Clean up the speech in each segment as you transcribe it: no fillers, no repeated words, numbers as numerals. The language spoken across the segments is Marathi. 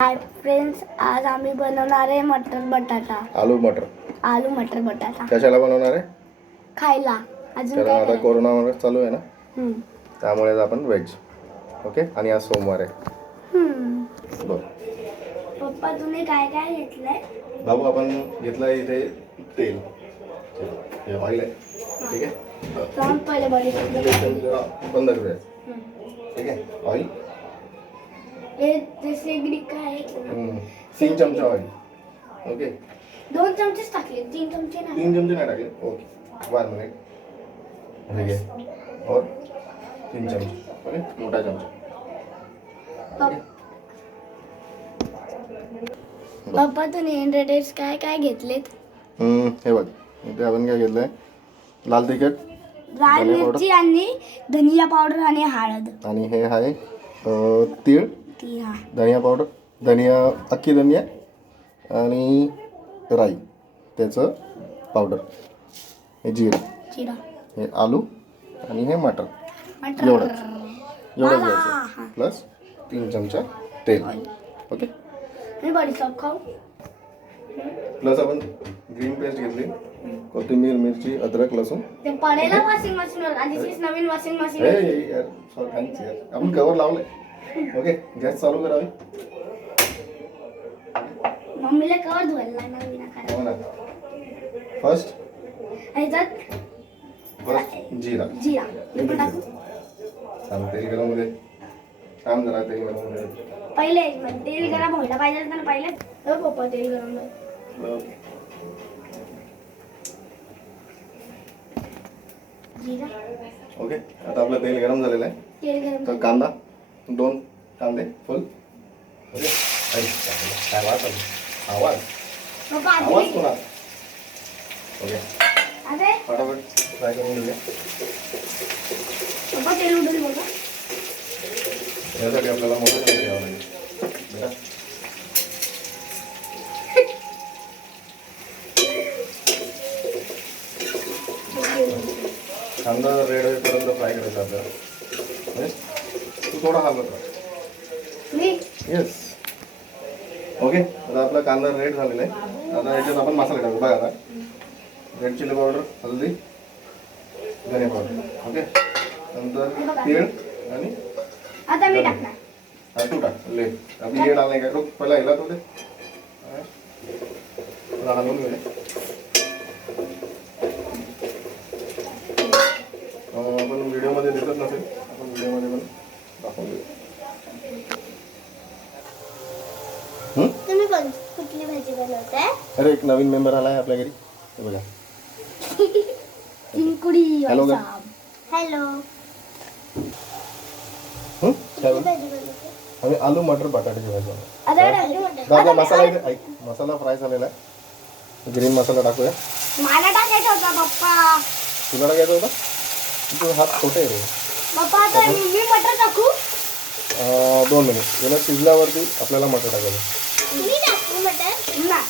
हाय फ्रेंड्स, आज आम्ही बनवणार आहे मटर बटाटा. आलू मटर बटाटा कशाला बनवणार आहे? खायला. अजून कारण काय आता कोरोना वगैरे चालू आहे ना, त्यामुळे आपण व्हेज. ओके. आणि आज सोमवार आहे. बरं पप्पा, तुम्ही काय काय घेतलंय? बाबू, आपण घेतलं इथे तेल, हे ऑइल आहे. ठीक आहे. फ्रॉम पहिले बडी जरा बंद करूया. ठीक आहे. ऑइल हे जसे ग्रीक आहे 3 चमचे ऑइल. ओके. 2 चमचेच टाकले, 3 चमचे नाही. 3 चमचे नाही टाकले. ओके. 1 मिनिट. ठीक आहे. और 3 चमचे. ओके. मोठा चमचा. पप्पा, तुम्ही इंग्रेडियंट्स काय काय घेतलेत? हे बघ, इथे आपण काय घेतलंय? लाल तिखट, लाल मिरची आणि धनिया पावडर आणि हळद. आणि हे आहे तीळ, धनिया पावडर, अख्खी धनिया आणि राई त्याचं पावडर, हे जिरा, हे आलू आणि हे मटर. एवढंच घ्यायचं. प्लस 3 चमचा तेल. ओके. मी बडीशॉप खाऊ. प्लस आपण ग्रीन पेस्ट घेतली, कोथिंबीर, मिरची, अद्रक, लसूण. ते पडेला वॉशिंग मशीनवर. आधीच नवीन वॉशिंग मशीन यार आपण कवर लावलंय. ओके. गॅस चालू करावी. मम्मीला कवर धुवायला लागणार विनाकारण. हो ना. फर्स्ट ह्याच्यात जिरा. मी पण टाकू. तेल गरम होते. थांब जरा, तेल गरम होते. पहिले तेल गरम व्हायला पाहिजे ना. पहिले पप्पा तेल गरम जिरा. ओके. आता आपलं तेल गरम झालेलं आहे. तेल गरम तर कांदा, 2 कांदे फुल. ओके. काय आवाज पप्पा आवाज कोणा? ओके. अरे फटाफट फ्राय करून घेऊया. पप्पा, तेल उडून बघा. यासाठी आपल्याला मोठं तेल घ्यावं लागेल बेटा. कांदा रेड होईपर्यंत फ्राय करायचा आपल्याला. तू थोडा हलवत राहा. मी येस. ओके. आता आपला कांदा रेड झालेला आहे. आता याच्यात आपण मसाले टाकू. बघा आता, रेड चिली पावडर, हल्दी, धनिया पावडर. ओके. नंतर तीळ आणि आता मी टाकणार. हा, तू टाक. ले अभी ये डालने का. रुक, पहिला हिला तो दे. हलवून घेऊया. आपण व्हिडिओमध्ये दिसत नसेल, आपण व्हिडिओमध्ये पण दाखवून देऊ. तुम्ही कुठली भाजी बनवताय? अरे, एक नवीन मेंबर आला आहे आपल्या घरी. हे बघा. चिंकुडी. हॅलो. हॅलो. काय बोल? आम्ही आलू मटर बटाट्याची भाजी बनवतो. अरे मसाला इथे ऐक. मसाला फ्राय झालेला आहे. ग्रीन मसाला टाकूया. मला टाकायचा होता पप्पा. तुला टाकायचा होता? तू हात छोटे आहे रे. पप्पा, आता मी मटर टाकू? 2 मिनिट. याला शिजल्यावरती आपल्याला मटर टाकायचं. मी टाकू मटर? ना,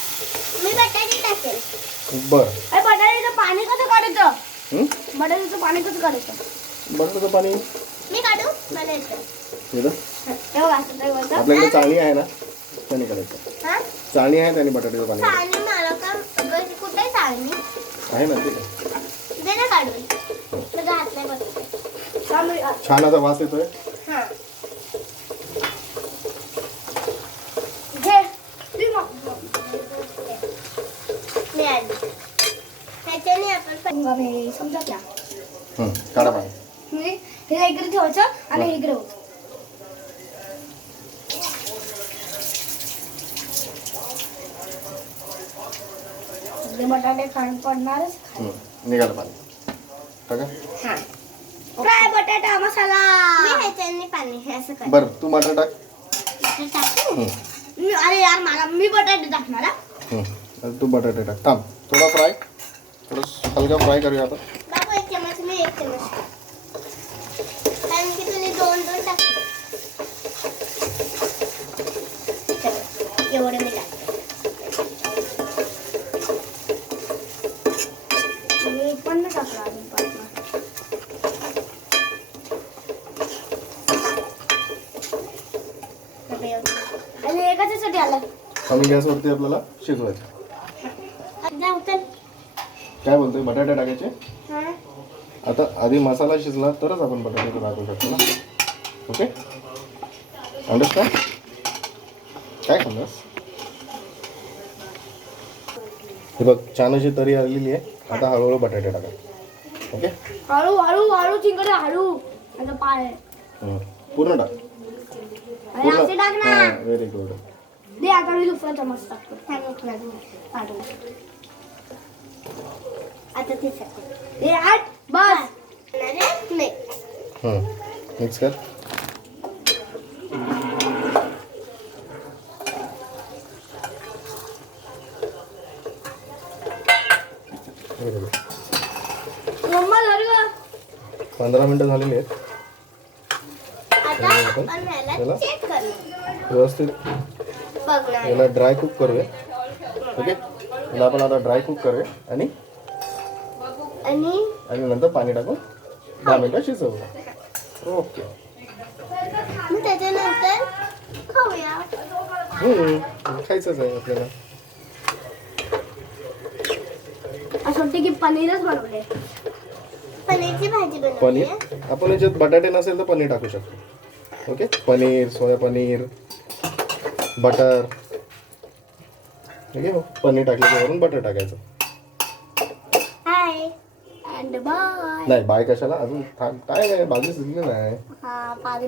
मी बटाटे टाकेल. बरं. अरे, बटाट्याचं पाणी कसं काढायचं? बटाट्याचं पाणी कसं काढायचं? बटाट्याचं पाणी मी काढू? मला येतं. आपल्याकडे चाळणी आहे ना, त्याने काढायचं. चाळणी आहे, त्याने बटाट्याचं पाणी चाळणी मला का? कुठे चाळणी आहे ना. ठीक आहे. दे ना काढून. तुझा हात नाही बघ. छान असा वास येतोय. समजा क्या काढा पाणी. हे इकडे ठेवायचं आणि इकडे होतं. बटाटे खाण पडणारच. निघालं पाणी टाका. फ्राय बटाटा मसाला. पाणी. बरं, तू मटर टाक. अरे यार, मी बटाटे टाकणार. तू बटाटे टाक. थांब, थोडा फ्राय, थोडं हलका फ्राय करूया आता. बाबा, 1 चमच, मी 1 चमच. कारण की तुम्ही 2 टाकले. एवढे मी टाकते. मी पण नाही टाकला अजून. आणि एकाच कधी आलं कमी गॅसवरती आपल्याला शिजवायचं. आता उचल. काय बोलतोय, बटाटे टाकायचे. हा आता आधी मसाला शिजला तरच आपण बटाटे टाकू शकतो ना. Okay, understand. काय खाल्लंस? हे बघ, छान अशी तरी आलेली आहे. आता हळूहळू बटाटे टाका. ओके, हळू हळू हळू चिंकट हळू. आता पाय पूर्ण टाक. अरे असे टाक ना. Very good. दे आता मी दुसरा चमच टाकतो. काढून आता ते दे आठ बस. मिक्स कर. Very good. मम्मा झाली का? 15 मिनिटं झालेली आहेत. आता आपण आपण याला याला चेक करू. व्यवस्थित बघणार. याला ड्राय कुक करूया. ओके, याला आपण आता ड्राय कुक करूया आणि आणि नंतर पाणी टाकून 10 मिनिटं शिजवूया. ओके. मग त्याच्यानंतर खाऊया. खायचंच आहे आपल्याला. असं वाटतं की पनीरच बनवले. पनीरची भाजी बनवली. पनीर आपण याच्यात बटाटे नसेल तर पनीर टाकू शकतो. ओके, पनीर, सोया पनीर, बटर. ठीक आहे, पनीर टाकल्यावरून बटर टाकायचं. हाय अँड बाय. नाही, बाय कशाला, अजून काय नाही, भाजी शिजली नाही. हा पाणी